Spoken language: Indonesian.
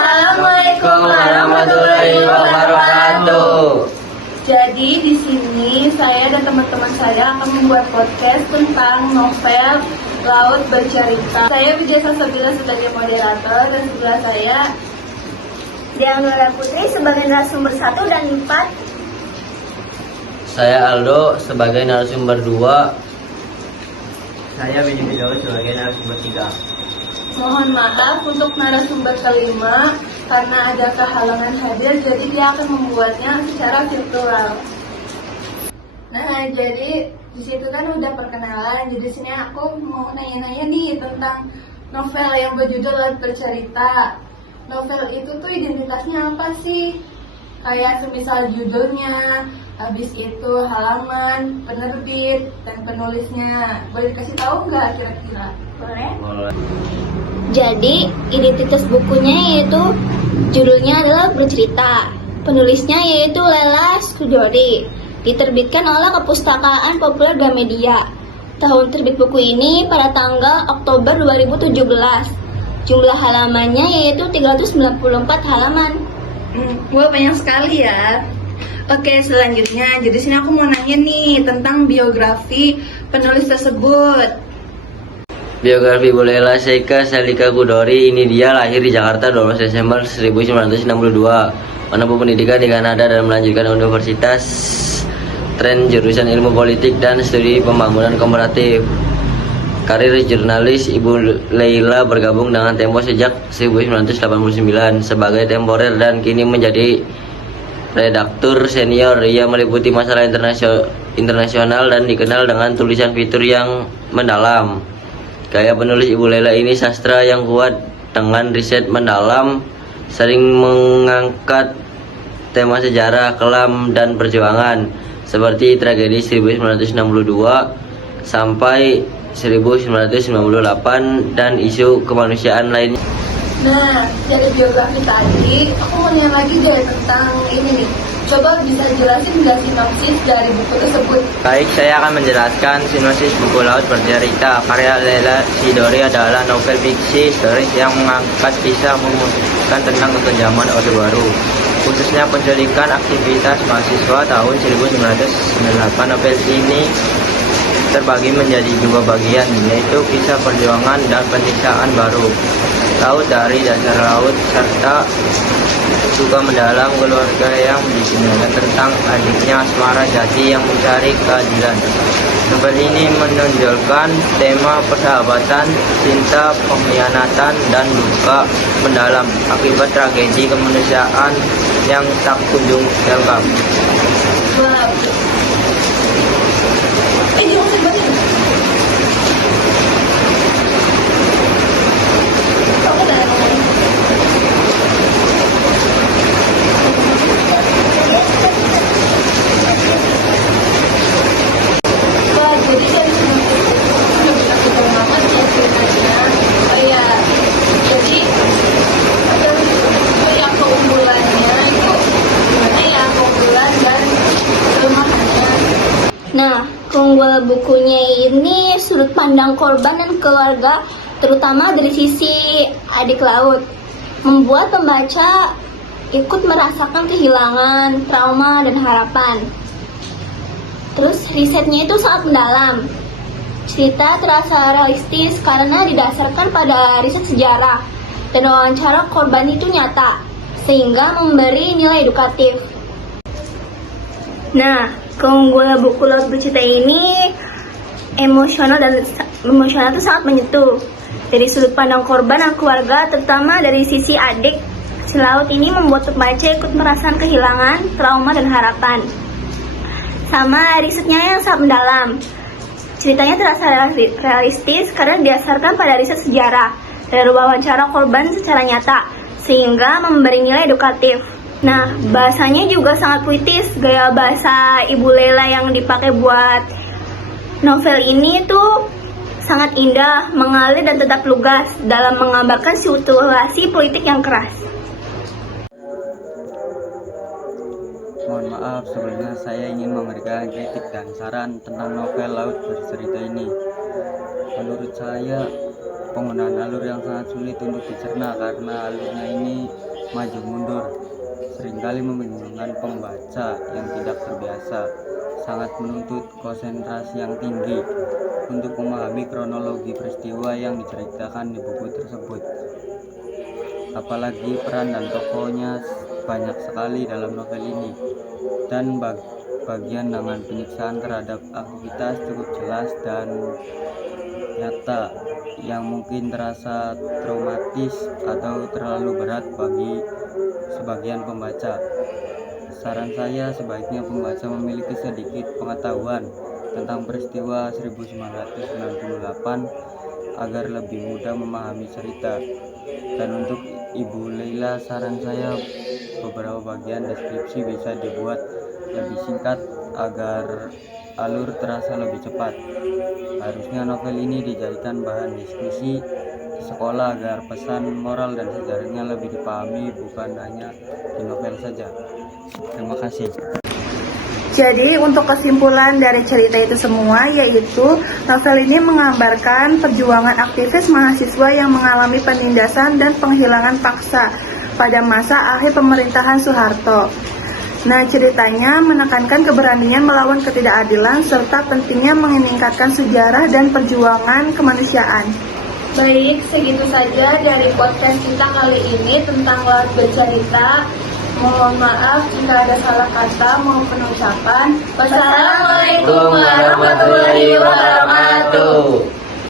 Assalamualaikum warahmatullahi wabarakatuh. Jadi di sini saya dan teman-teman saya akan membuat podcast tentang novel Laut Bercerita. Saya Widya Salsabila sebagai moderator dan sebelah saya Dianura Putri sebagai narasumber 1 dan 4. Saya Aldo sebagai narasumber 2. Saya Winnie Widodo sebagai narasumber 3. Mohon maaf untuk narasumber kelima karena ada kehalangan hadir, jadi dia akan membuatnya secara virtual. Nah, jadi di situ kan udah perkenalan. Jadi di sini aku mau nanya-nanya nih tentang novel yang berjudul Laut Bercerita. Novel itu tuh identitasnya apa sih? Kayak semisal judulnya, habis itu halaman, penerbit, dan penulisnya. Boleh dikasih tahu nggak kira-kira? Boleh? Boleh. Jadi identitas bukunya yaitu judulnya adalah Bercerita. Penulisnya yaitu Lela Sudori. Diterbitkan oleh Kepustakaan Populer Gramedia. Tahun terbit buku ini pada tanggal Oktober 2017. Jumlah halamannya yaitu 394 halaman. Wah, banyak sekali ya. Oke, selanjutnya, jadi sini aku mau nanya nih tentang biografi penulis tersebut. Biografi Bu Lela Sheikha Salika Kudori. Ini dia lahir di Jakarta 12 Desember 1962. Menempuh pendidikan di Kanada dan melanjutkan Universitas Trent jurusan Ilmu Politik dan Studi Pembangunan Komparatif. Karir jurnalis Ibu Leila bergabung dengan Tempo sejak 1989 sebagai temporer dan kini menjadi redaktur senior. Ia meliputi masalah internasional dan dikenal dengan tulisan fitur yang mendalam. Gaya penulis Ibu Lela ini sastra yang kuat dengan riset mendalam, sering mengangkat tema sejarah, kelam, dan perjuangan seperti tragedi 1962 sampai 1998 dan isu kemanusiaan lainnya. Nah, dari biografi tadi, aku mau nanya lagi deh tentang ini nih. Coba bisa jelasin nggak sinopsis dari buku tersebut? Baik, saya akan menjelaskan sinopsis buku Laut Bercerita. Karya Lela Sidori adalah novel fiksi historis yang mengangkat kisah memutuskan tentang kekejaman Orde Baru, khususnya penculikan aktivitas mahasiswa tahun 1998. Novel ini terbagi menjadi 2 bagian, yaitu kisah perjuangan dan penyiksaan baru laut dari dasar laut, serta suka mendalam keluarga yang diceritakan tentang adiknya Asmara Jati yang mencari keadilan. Novel ini menonjolkan tema persahabatan, cinta, pengkhianatan, dan duka mendalam akibat tragedi kemanusiaan yang tak kunjung terungkap. Wow. Jelasin banget. Kamu udah ngomong. Wah, jadi dari sini udah bisa kita banget ya ceritanya. Kayak jadi terus kayak keunggulannya itu gimana ya, keunggulan dan kelemahannya. Nah, keunggulan bukunya ini sudut pandang korban dan keluarga, terutama dari sisi adik laut, membuat pembaca ikut merasakan kehilangan, trauma, dan harapan. Terus risetnya itu sangat mendalam. Cerita terasa realistis karena didasarkan pada riset sejarah dan wawancara korban itu nyata, sehingga memberi nilai edukatif. Nah, keunggulan buku Laut Bercerita ini emosional itu sangat menyentuh. Dari sudut pandang korban dan keluarga, terutama dari sisi adik, si laut ini membuat pembaca ikut merasakan kehilangan, trauma, dan harapan. Sama risetnya yang sangat mendalam. Ceritanya terasa realistis karena didasarkan pada riset sejarah dan wawancara korban secara nyata, sehingga memberi nilai edukatif. Nah, bahasanya juga sangat puitis. Gaya bahasa Ibu Lela yang dipakai buat novel ini tuh sangat indah, mengalir dan tetap lugas dalam menggambarkan situasi politik yang keras. Mohon maaf, sebelumnya saya ingin memberikan kritik dan saran tentang novel Laut Bercerita ini. Menurut saya, penggunaan alur yang sangat sulit untuk dicerna karena alurnya ini maju mundur, seringkali membingungkan pembaca yang tidak terbiasa, sangat menuntut konsentrasi yang tinggi untuk memahami kronologi peristiwa yang diceritakan di buku tersebut. Apalagi peran dan tokohnya banyak sekali dalam novel ini, dan bagian dengan penyiksaan terhadap aktivitas cukup jelas dan nyata yang mungkin terasa traumatis atau terlalu berat bagi sebagian pembaca. Saran saya sebaiknya pembaca memiliki sedikit pengetahuan tentang peristiwa 1998 agar lebih mudah memahami cerita. Dan untuk Ibu Leila, saran saya beberapa bagian deskripsi bisa dibuat lebih singkat agar alur terasa lebih cepat. Harusnya novel ini dijadikan bahan diskusi di sekolah agar pesan moral dan sejarahnya lebih dipahami, bukan hanya di novel saja. Terima kasih. Jadi untuk kesimpulan dari cerita itu semua yaitu novel ini menggambarkan perjuangan aktivis mahasiswa yang mengalami penindasan dan penghilangan paksa pada masa akhir pemerintahan Soeharto. Nah, ceritanya menekankan keberanian melawan ketidakadilan serta pentingnya meningkatkan sejarah dan perjuangan kemanusiaan. Baik, segitu saja dari podcast kita kali ini tentang Laut Bercerita. Mohon maaf jika ada salah kata maupun ucapan. Wassalamualaikum warahmatullahi wabarakatuh.